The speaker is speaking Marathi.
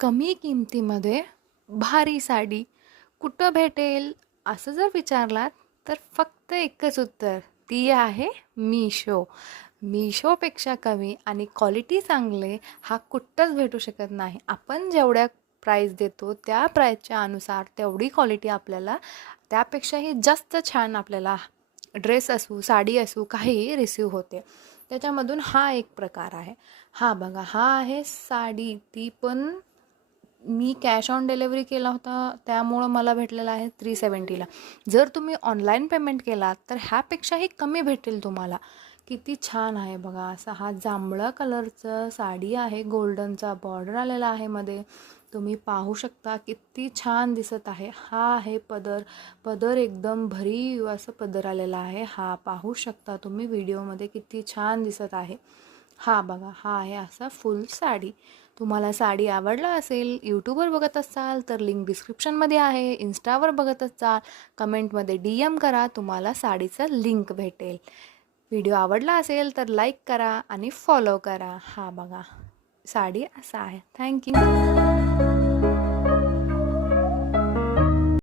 कमी किमतीमध्ये भारी साडी कुठं भेटेल असं जर विचारलात तर फक्त एकच उत्तर, ती आहे मीशो. मीशोपेक्षा कमी आणि क्वालिटी चांगले हा कुठंच भेटू शकत नाही. आपण जेवढ्या प्राईस देतो त्या प्राईसच्या अनुसार तेवढी क्वालिटी आपल्याला त्यापेक्षाही जास्त छान आपल्याला ड्रेस असू, साडी असू, काहीही रिसीव होते. त्याच्यामधून हा एक प्रकार आहे. हा बघा, हा आहे साडी, ती पण मी कॅश ऑन डिलिव्हरी केला होता त्यामुळं मला भेटलेला आहे 370ला. जर तुम्ही ऑनलाईन पेमेंट केलात तर ह्यापेक्षाही कमी भेटेल तुम्हाला. किती छान आहे बघा, असा हा जांभळा कलरचं साडी आहे, गोल्डनचा बॉर्डर आलेला आहे मध्ये. तुम्ही पाहू शकता किती छान दिसत आहे. हा आहे पदर, पदर एकदम भरीव असं पदर आलेला आहे. हा पाहू शकता तुम्ही व्हिडिओमध्ये किती छान दिसत आहे. हा बघा, हा आहे असा फुल साडी. तुम्हाला साडी आवडला असेल, यूट्यूबवर बघत असाल तर लिंक डिस्क्रिप्शनमध्ये आहे. इन्स्टावर बघत असाल, कमेंटमध्ये DM करा, तुम्हाला साडीचं लिंक भेटेल. व्हिडिओ आवडला असेल तर लाईक करा आणि फॉलो करा. हा बघा, साडी असा आहे. थँक्यू.